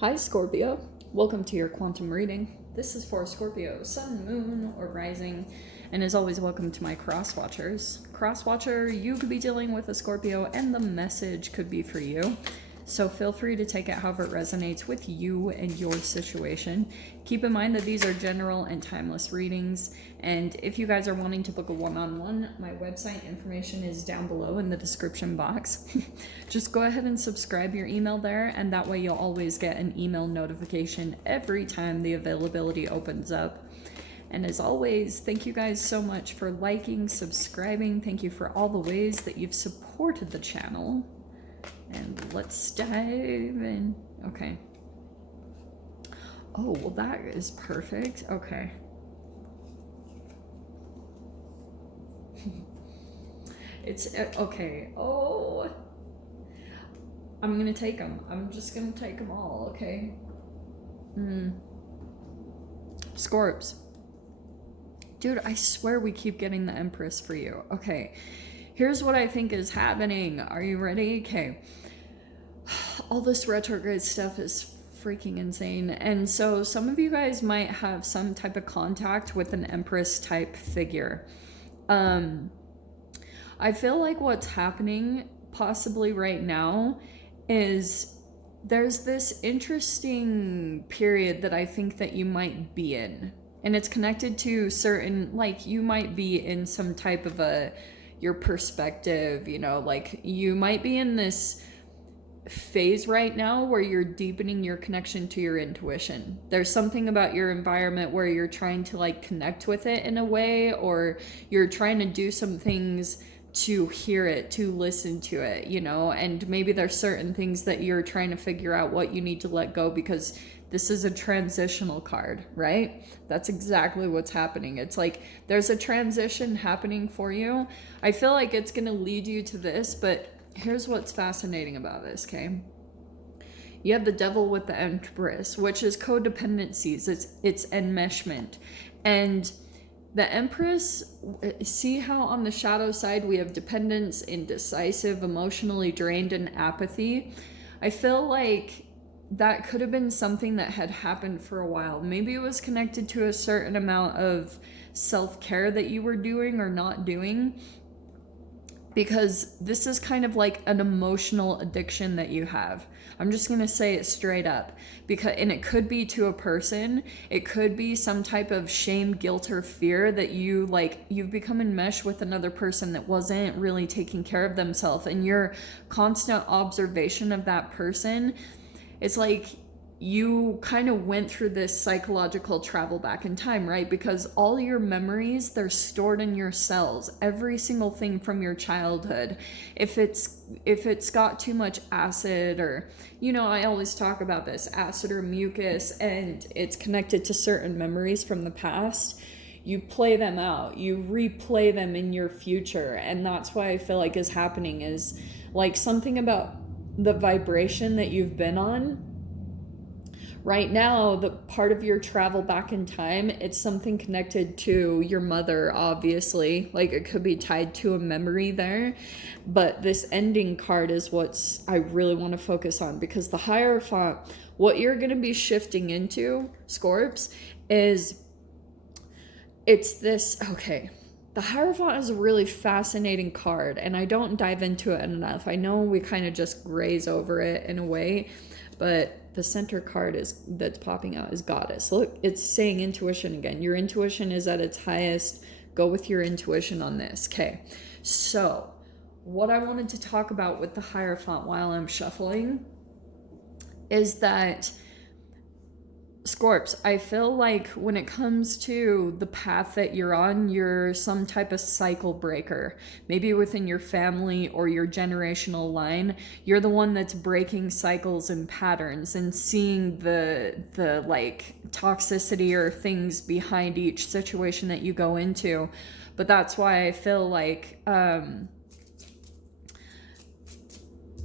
Hi Scorpio, welcome to your quantum reading. This is for Scorpio, sun, moon, or rising, and as always, welcome to my cross watchers. Cross watcher, you could be dealing with a Scorpio, and the message could be for you. So feel free to take it however it resonates with you and your situation. Keep in mind that these are general and timeless readings. And if you guys are wanting to book a one-on-one, my website information is down below in the description box. Just go ahead and subscribe your email there, and that way you'll always get an email notification every time the availability opens up. And as always, thank you guys so much for liking, subscribing. Thank you for all the ways that you've supported the channel. And let's dive in. Okay. Oh, well, that is perfect. Okay. It's okay. Oh, I'm gonna take them. I'm just gonna take them all. Okay. Scorps. Dude, I swear we keep getting the Empress for you. Okay. Here's what I think is happening. Are you ready? Okay. All this retrograde stuff is freaking insane. And so some of you guys might have some type of contact with an Empress type figure. I feel like what's happening possibly right now is there's this interesting period that I think that you might be in. And it's connected to certain, like, you might be in some type of your perspective, you know, like you might be in this phase right now where you're deepening your connection to your intuition. There's something about your environment where you're trying to like connect with it in a way, or you're trying to do some things to hear it, to listen to it, you know, and maybe there's certain things that you're trying to figure out what you need to let go because this is a transitional card, right? That's exactly what's happening. It's like there's a transition happening for you. I feel like it's going to lead you to this, but here's what's fascinating about this, okay? You have the devil with the Empress, which is codependencies. It's enmeshment. And the Empress, see how on the shadow side we have dependence, indecisive, emotionally drained, and apathy? I feel like that could have been something that had happened for a while. Maybe it was connected to a certain amount of self-care that you were doing or not doing, because this is kind of like an emotional addiction that you have. I'm just going to say it straight up, because, and it could be to a person, it could be some type of shame, guilt, or fear that you like, you've become enmeshed with another person that wasn't really taking care of themselves, and your constant observation of that person, it's like you kind of went through this psychological travel back in time, right? Because all your memories, they're stored in your cells, every single thing from your childhood. If it's got too much acid, or, you know, I always talk about this, acid or mucus, and it's connected to certain memories from the past, you play them out, you replay them in your future. And that's why I feel like is happening is like something about the vibration that you've been on right now, the part of your travel back in time, it's something connected to your mother, obviously. Like it could be tied to a memory there. But this ending card is what's I really want to focus on, because the Hierophant, what you're going to be shifting into, Scorps, is it's this, okay. The Hierophant is a really fascinating card, and I don't dive into it enough. I know we kind of just graze over it in a way, but the center card that's popping out is Goddess. Look, it's saying intuition again. Your intuition is at its highest. Go with your intuition on this. Okay, so what I wanted to talk about with the Hierophant while I'm shuffling is that Scorps, I feel like when it comes to the path that you're on, you're some type of cycle breaker. Maybe within your family or your generational line, you're the one that's breaking cycles and patterns and seeing the like toxicity or things behind each situation that you go into. But that's why I feel like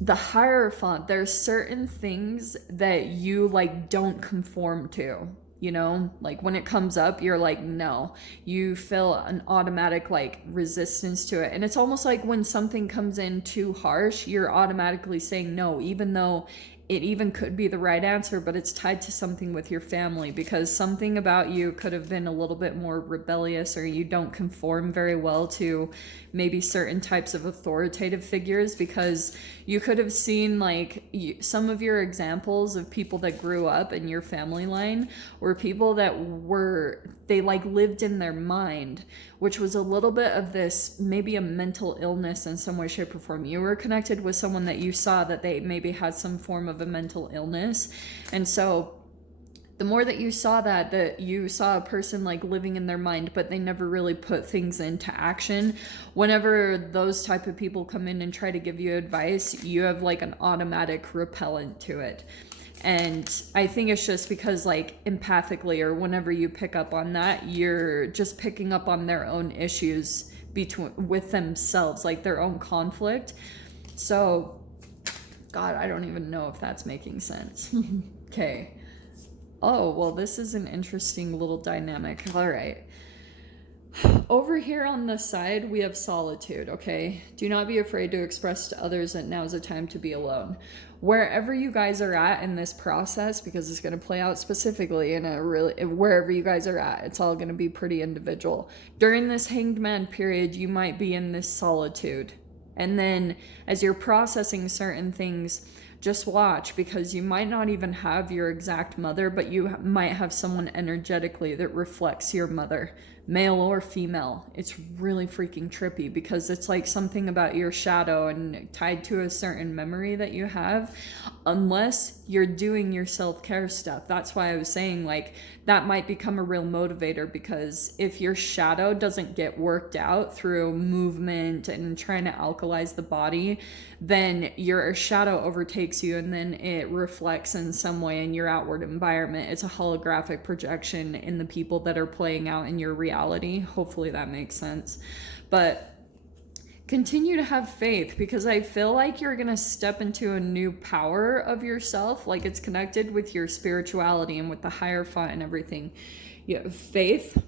the Hierophant, there's certain things that you like don't conform to, you know, like when it comes up, you're like, no, you feel an automatic like resistance to it. And it's almost like when something comes in too harsh, you're automatically saying no, even though it even could be the right answer, but it's tied to something with your family, because something about you could have been a little bit more rebellious, or you don't conform very well to maybe certain types of authoritative figures, because you could have seen like some of your examples of people that grew up in your family line were people that they like lived in their mind, which was a little bit of this, maybe a mental illness in some way, shape, or form. You were connected with someone that you saw that they maybe had some form of a mental illness. And so the more that you saw that you saw a person like living in their mind, but they never really put things into action. Whenever those type of people come in and try to give you advice, you have like an automatic repellent to it. And I think it's just because like empathically, or whenever you pick up on that, you're just picking up on their own issues with themselves, like their own conflict. So, God, I don't even know if that's making sense. Okay. Oh, well, this is an interesting little dynamic. All right. Over here on the side, we have solitude, okay? Do not be afraid to express to others that now is a time to be alone. Wherever you guys are at in this process, because it's going to play out specifically wherever you guys are at, it's all going to be pretty individual. During this Hanged Man period, you might be in this solitude. And then as you're processing certain things, just watch, because you might not even have your exact mother, but you might have someone energetically that reflects your mother, male or female. It's really freaking trippy, because it's like something about your shadow and tied to a certain memory that you have, unless you're doing your self-care stuff. That's why I was saying like that might become a real motivator, because if your shadow doesn't get worked out through movement and trying to alkalize the body, then your shadow overtakes you, and then it reflects in some way in your outward environment. It's a holographic projection in the people that are playing out in your reality. Hopefully that makes sense. But continue to have faith, because I feel like you're going to step into a new power of yourself. Like it's connected with your spirituality and with the Hierophant and everything. You have faith.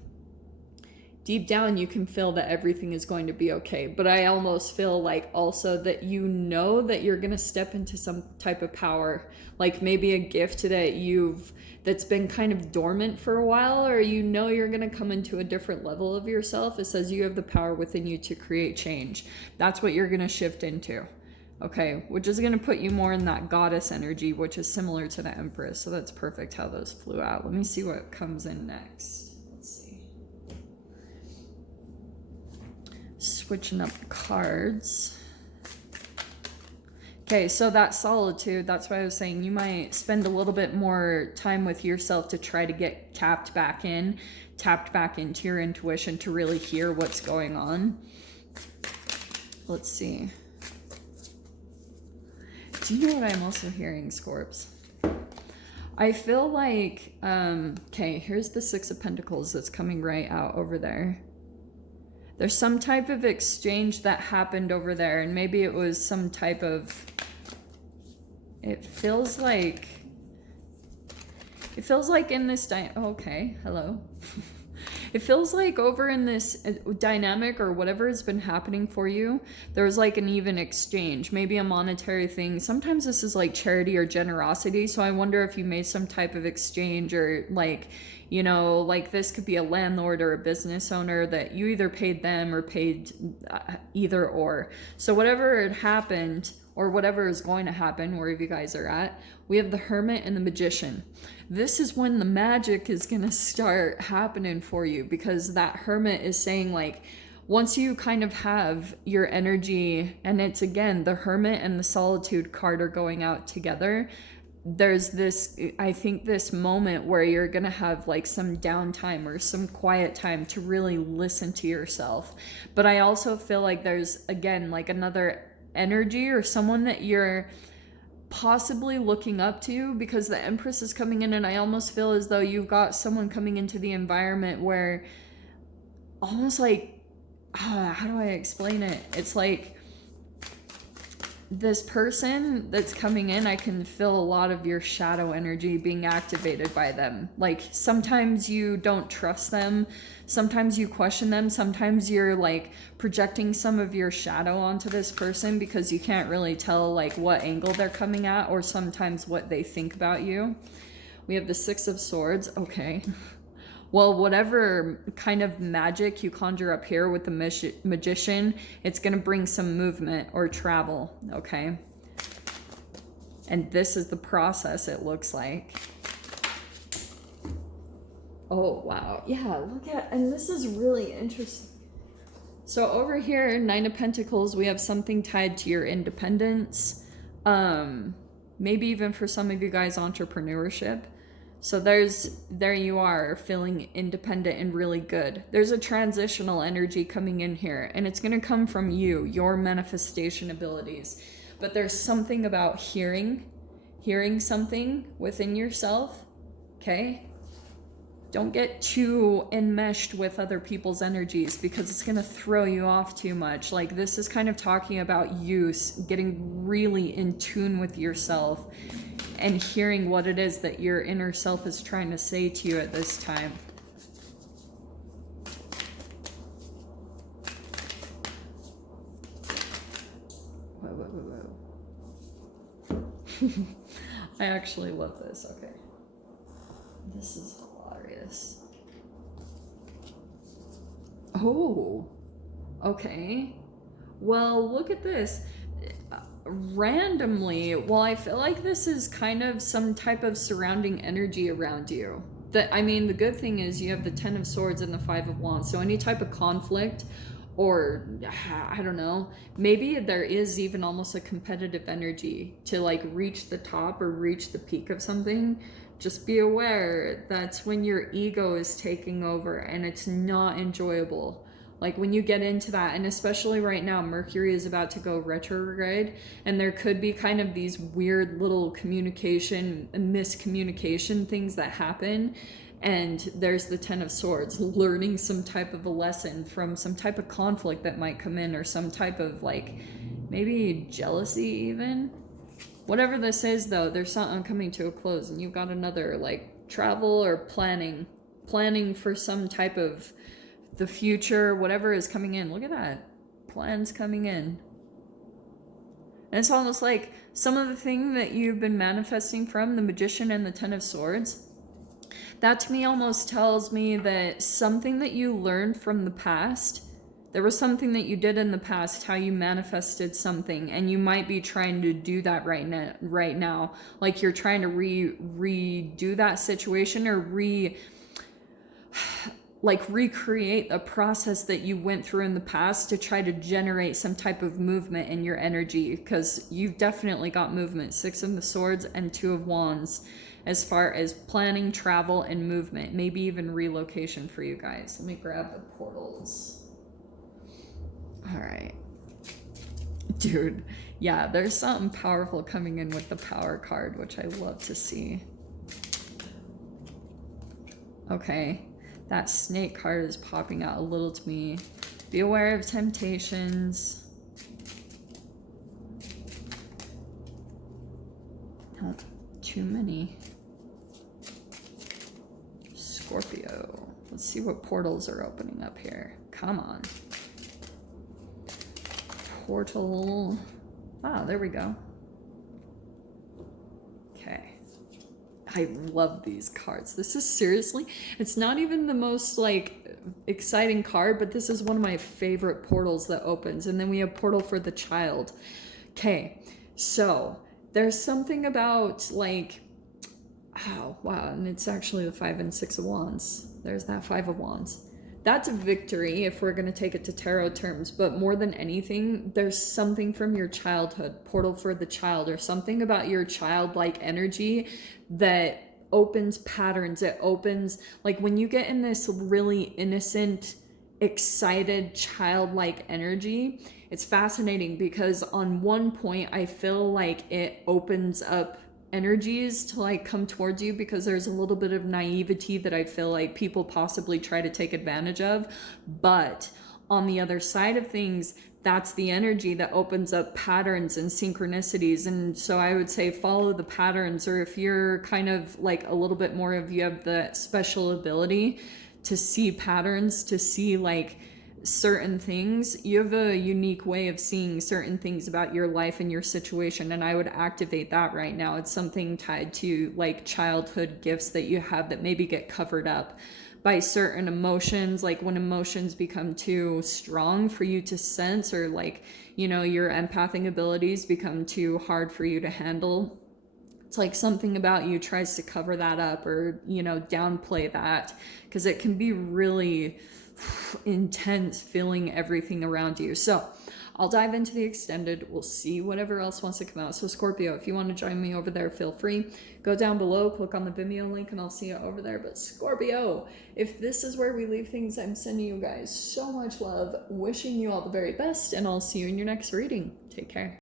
Deep down, you can feel that everything is going to be okay. But I almost feel like also that you know that you're going to step into some type of power, like maybe a gift that's been kind of dormant for a while, or you know you're going to come into a different level of yourself. It says you have the power within you to create change. That's what you're going to shift into. Okay, which is going to put you more in that goddess energy, which is similar to the Empress. So that's perfect how those flew out. Let me see what comes in next. Switching up the cards. Okay, so that solitude, that's why I was saying you might spend a little bit more time with yourself to try to get tapped back into your intuition to really hear what's going on. Let's see. Do you know what I'm also hearing, Scorps? I feel like, okay, here's the Six of Pentacles that's coming right out over there. There's some type of exchange that happened over there, and maybe it was some type of, it feels like in this okay, hello. It feels like over in this dynamic or whatever has been happening for you, there was like an even exchange, maybe a monetary thing. Sometimes this is like charity or generosity. So I wonder if you made some type of exchange, or like, you know, like this could be a landlord or a business owner that you either paid them or paid either or. So whatever had happened, or whatever is going to happen, wherever you guys are at, we have the Hermit and the Magician. This is when the magic is going to start happening for you, because that Hermit is saying like, once you kind of have your energy, and it's again, the Hermit and the Solitude card are going out together. There's this, I think, this moment where you're going to have like some downtime or some quiet time to really listen to yourself. But I also feel like there's, again, like another energy or someone that you're possibly looking up to, because the Empress is coming in, and I almost feel as though you've got someone coming into the environment where almost like, how do I explain it? It's like this person that's coming in, I can feel a lot of your shadow energy being activated by them. Like sometimes you don't trust them, sometimes you question them, sometimes you're like projecting some of your shadow onto this person because you can't really tell like what angle they're coming at, or sometimes what they think about you. We have the Six of Swords. Okay. Well, whatever kind of magic you conjure up here with the magician, it's going to bring some movement or travel, okay? And this is the process, it looks like. Oh, wow. Yeah, look at, and this is really interesting. So over here, Nine of Pentacles, we have something tied to your independence. Maybe even for some of you guys, entrepreneurship. So there you are, feeling independent and really good. There's a transitional energy coming in here, and it's going to come from you, your manifestation abilities. But there's something about hearing something within yourself, okay? Don't get too enmeshed with other people's energies because it's going to throw you off too much. Like this is kind of talking about you getting really in tune with yourself and hearing what it is that your inner self is trying to say to you at this time. Whoa. I actually love this. Okay. This is hilarious. Oh, okay. Well, look at this. Randomly, well, I feel like this is kind of some type of surrounding energy around you. I mean, the good thing is you have the Ten of Swords and the Five of Wands. So any type of conflict, or I don't know, maybe there is even almost a competitive energy to like reach the top or reach the peak of something. Just be aware that's when your ego is taking over and it's not enjoyable. Like when you get into that, and especially right now, Mercury is about to go retrograde, and there could be kind of these weird little miscommunication things that happen. And there's the Ten of Swords, learning some type of a lesson from some type of conflict that might come in, or some type of like maybe jealousy even. Whatever this is though, there's something coming to a close, and you've got another like travel or planning for some type of the future, whatever is coming in. Look at that. Plans coming in. And it's almost like some of the thing that you've been manifesting from the Magician and the Ten of Swords, that to me almost tells me that something that you learned from the past, there was something that you did in the past, how you manifested something, and you might be trying to do that right now. Like you're trying to redo that situation, or recreate a process that you went through in the past to try to generate some type of movement in your energy, because you've definitely got movement. Six of the Swords and Two of Wands as far as planning, travel, and movement, maybe even relocation for you guys. Let me grab the portals. All right. Dude, yeah, there's something powerful coming in with the Power card, which I love to see. Okay. That Snake card is popping out a little to me. Be aware of temptations. No, too many. Scorpio. Let's see what portals are opening up here. Come on. Portal. Ah, there we go. Okay. I love these cards. This is seriously, it's not even the most like exciting card, but this is one of my favorite portals that opens. And then we have Portal for the Child. Okay, so there's something about like, oh wow, and it's actually the Five and Six of Wands. There's that Five of Wands. That's a victory if we're going to take it to tarot terms, but more than anything, there's something from your childhood, Portal for the Child, or something about your childlike energy that opens patterns. It opens, like when you get in this really innocent, excited, childlike energy, it's fascinating because on one point, I feel like it opens up energies to like come towards you, because there's a little bit of naivety that I feel like people possibly try to take advantage of. But on the other side of things, that's the energy that opens up patterns and synchronicities. And so I would say follow the patterns, or if you're kind of like a little bit more of, you have the special ability to see patterns, to see like certain things, you have a unique way of seeing certain things about your life and your situation, and I would activate that right now. It's something tied to like childhood gifts that you have that maybe get covered up by certain emotions, like when emotions become too strong for you to sense, or like, you know, your empathic abilities become too hard for you to handle. It's like something about you tries to cover that up, or, you know, downplay that, because it can be really intense feeling everything around you. So I'll dive into the extended. We'll see whatever else wants to come out. So Scorpio, if you want to join me over there, feel free. Go down below, click on the Vimeo link, and I'll see you over there. But Scorpio, if this is where we leave things, I'm sending you guys so much love, wishing you all the very best, and I'll see you in your next reading. Take care.